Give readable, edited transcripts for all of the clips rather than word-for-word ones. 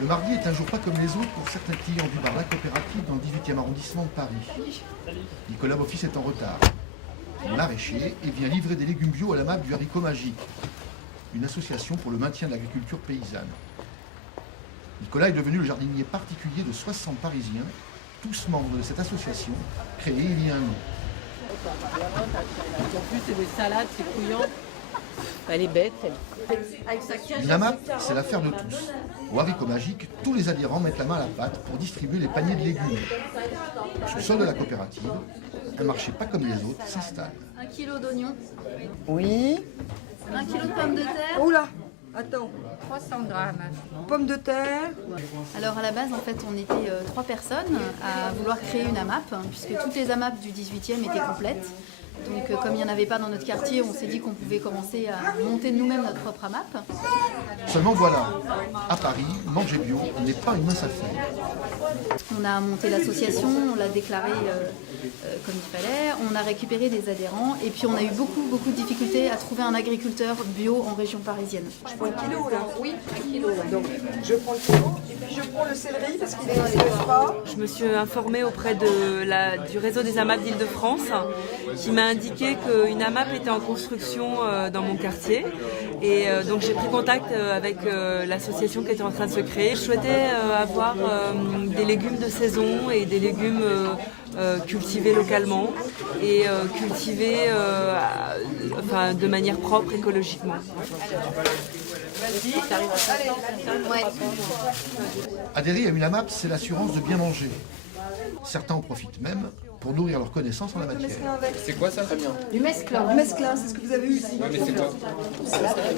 Le mardi est un jour pas comme les autres pour certains clients du bar La Coopérative dans le 18e arrondissement de Paris. Nicolas Beaufils est en retard. Il est maraîcher et vient livrer des légumes bio à la MAP du Haricot Magique, une association pour le maintien de l'agriculture paysanne. Nicolas est devenu le jardinier particulier de 60 Parisiens, tous membres de cette association, créée il y a un an. En plus, c'est des salades, c'est couillant. Elle est bête, elle. Une AMAP, c'est l'affaire de tous. Au Haricot Magique, tous les adhérents mettent la main à la pâte pour distribuer les paniers de légumes. Sous le sol de la coopérative, un marché pas comme les autres s'installe. 1 kg d'oignons, Oui. 1 kg de pommes de terre. Oula, attends. 300 grammes. Pommes de terre. Alors à la base, en fait, on était 3 personnes à vouloir créer une AMAP, puisque toutes les AMAP du 18e étaient complètes. Donc comme il n'y en avait pas dans notre quartier, on s'est dit qu'on pouvait commencer à monter nous-mêmes notre propre AMAP. Seulement voilà, à Paris, manger bio n'est pas une mince affaire. On a monté l'association, on l'a déclarée comme il fallait, on a récupéré des adhérents et puis on a eu beaucoup de difficultés à trouver un agriculteur bio en région parisienne. Je prends le kilo là. Oui, 1 kilo. Donc je prends le kilo et puis je prends le céleri parce qu'il est pas. Je me suis informée auprès du réseau des AMAP d'Île-de-France qui m'a indiqué qu'une AMAP était en construction dans mon quartier. Et donc j'ai pris contact avec l'association qui était en train de se créer. Je souhaitais avoir des légumes de saison et des légumes cultivés localement et cultivés de manière propre écologiquement. Adhérer à une AMAP, c'est l'assurance de bien manger. Certains en profitent même pour nourrir leurs connaissances en la matière. C'est quoi ça? Très bien. Du mesclun, Le mesclin, c'est ce que vous avez eu ici. Ouais, mais c'est quoi?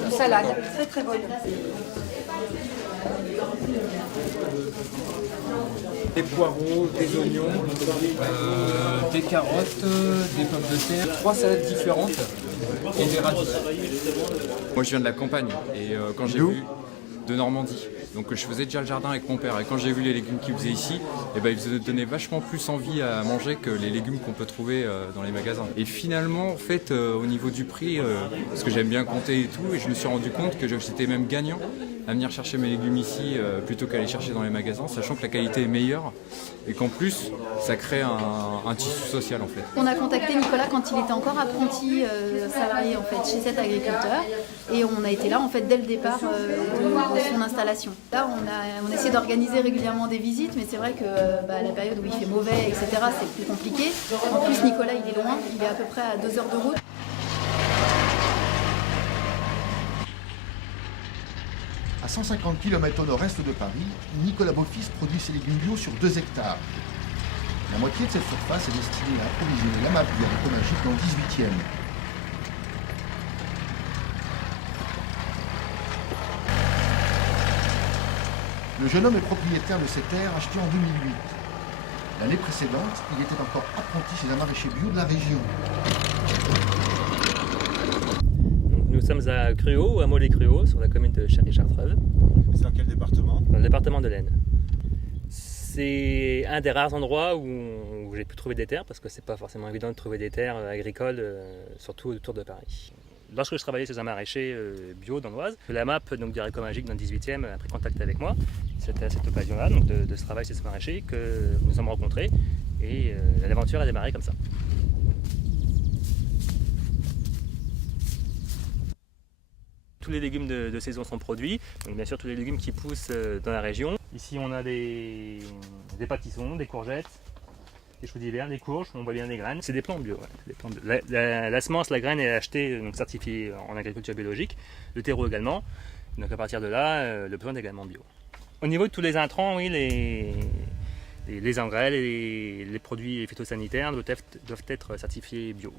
du salade. Très très bonne. Des poireaux, des oignons, des carottes, des pommes de terre, 3 salades différentes et des radis. Moi je viens de la campagne et quand j'ai vu de Normandie, donc je faisais déjà le jardin avec mon père et quand j'ai vu les légumes qu'il faisait ici, ils donnaient vachement plus envie à manger que les légumes qu'on peut trouver dans les magasins. Et finalement en fait au niveau du prix, parce que j'aime bien compter et tout, et je me suis rendu compte que c'était même gagnant à venir chercher mes légumes ici plutôt qu'aller chercher dans les magasins, sachant que la qualité est meilleure et qu'en plus ça crée un tissu social en fait. On a contacté Nicolas quand il était encore apprenti salarié en fait, chez cet agriculteur et on a été là en fait, dès le départ de son installation. Là on essaie d'organiser régulièrement des visites mais c'est vrai que la période où il fait mauvais etc. c'est plus compliqué. En plus Nicolas il est loin, il est à peu près à 2 heures de route. À 150 km au nord-est de Paris, Nicolas Beaufils produit ses légumes bio sur 2 hectares. La moitié de cette surface est destinée à approvisionner la MAP du Haricot Magique dans le 18e. Le jeune homme est propriétaire de ces terres achetées en 2008. L'année précédente, il était encore apprenti chez un maraîcher bio de la région. Nous sommes à Cruau, à Mollet-Cruau, sur la commune de Chéry-Chartreuve. C'est dans quel département? Dans le département de l'Aisne. C'est un des rares endroits où j'ai pu trouver des terres, parce que c'est pas forcément évident de trouver des terres agricoles, surtout autour de Paris. Lorsque je travaillais chez un maraîcher bio dans l'Oise, la MAP donc, du Haricot Magique dans le 18e a pris contact avec moi. C'était à cette occasion-là, donc de ce travail chez ce maraîcher, que nous nous sommes rencontrés et l'aventure a démarré comme ça. Tous les légumes de saison sont produits, donc bien sûr tous les légumes qui poussent dans la région. Ici on a des pâtissons, des courgettes, des choux d'hiver, des courges, on voit bien des graines. C'est des plantes bio. Ouais, des plantes bio. La semence, la graine est achetée, donc certifiée en agriculture biologique, le terreau également. Donc à partir de là, le besoin est également bio. Au niveau de tous les intrants, oui, les engrais, les produits phytosanitaires doivent être certifiés bio.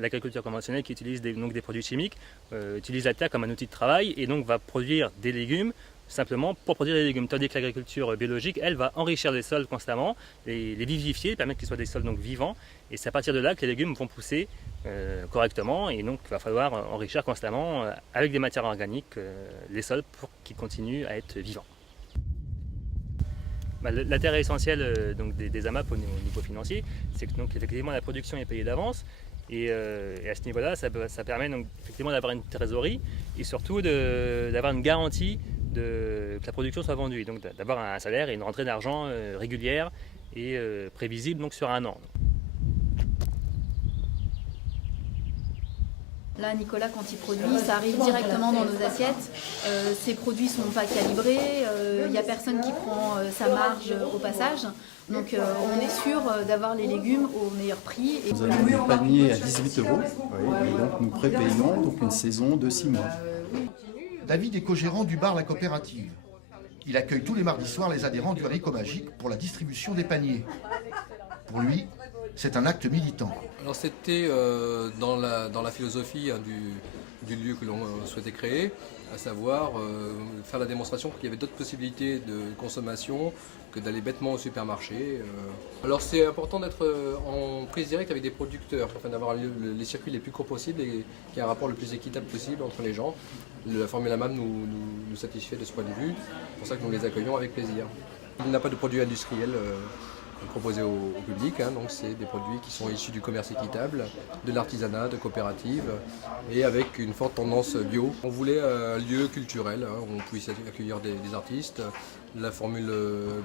L'agriculture conventionnelle qui utilise des produits chimiques utilise la terre comme un outil de travail et donc va produire des légumes simplement pour produire des légumes. Tandis que l'agriculture biologique, elle, va enrichir les sols constamment, les vivifier, permettre qu'ils soient des sols donc vivants. Et c'est à partir de là que les légumes vont pousser correctement et donc il va falloir enrichir constamment avec des matières organiques les sols pour qu'ils continuent à être vivants. La terre est essentielle donc des AMAP au niveau financier, c'est que donc, effectivement la production est payée d'avance. Et à ce niveau-là, ça permet donc effectivement d'avoir une trésorerie et surtout d'avoir une garantie que la production soit vendue. Donc d'avoir un salaire et une rentrée d'argent régulière et prévisible donc sur un an. Là, Nicolas, quand il produit, ça arrive directement dans nos assiettes. Ces produits ne sont pas calibrés, il n'y a personne qui prend sa marge au passage. Donc on est sûr d'avoir les légumes au meilleur prix. Nous avons des paniers à 18 €, et donc nous prépayons donc une saison de 6 mois. David est co-gérant du bar La Coopérative. Il accueille tous les mardis soirs les adhérents du haricot magique pour la distribution des paniers. Pour lui, c'est un acte militant. Alors c'était dans la philosophie du lieu que l'on souhaitait créer, à savoir faire la démonstration qu'il y avait d'autres possibilités de consommation que d'aller bêtement au supermarché. Alors c'est important d'être en prise directe avec des producteurs, afin d'avoir les circuits les plus courts possibles et qu'il y ait un rapport le plus équitable possible entre les gens. La formule AMAB nous satisfait de ce point de vue, c'est pour ça que nous les accueillons avec plaisir. Il n'y a pas de produits industriels proposés au public, donc c'est des produits qui sont issus du commerce équitable, de l'artisanat, de coopératives et avec une forte tendance bio. On voulait un lieu culturel où on puisse accueillir des artistes. La formule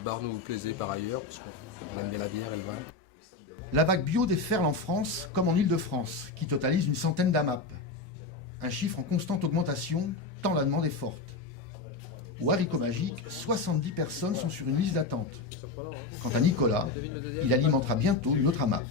bar nous plaisait par ailleurs, parce qu'on aime bien la bière et le vin. La vague bio déferle en France comme en Île-de-France, qui totalise une centaine d'AMAP. Un chiffre en constante augmentation, tant la demande est forte. Au haricot magique, 70 personnes sont sur une liste d'attente. Quant à Nicolas, il alimentera bientôt une autre AMAP.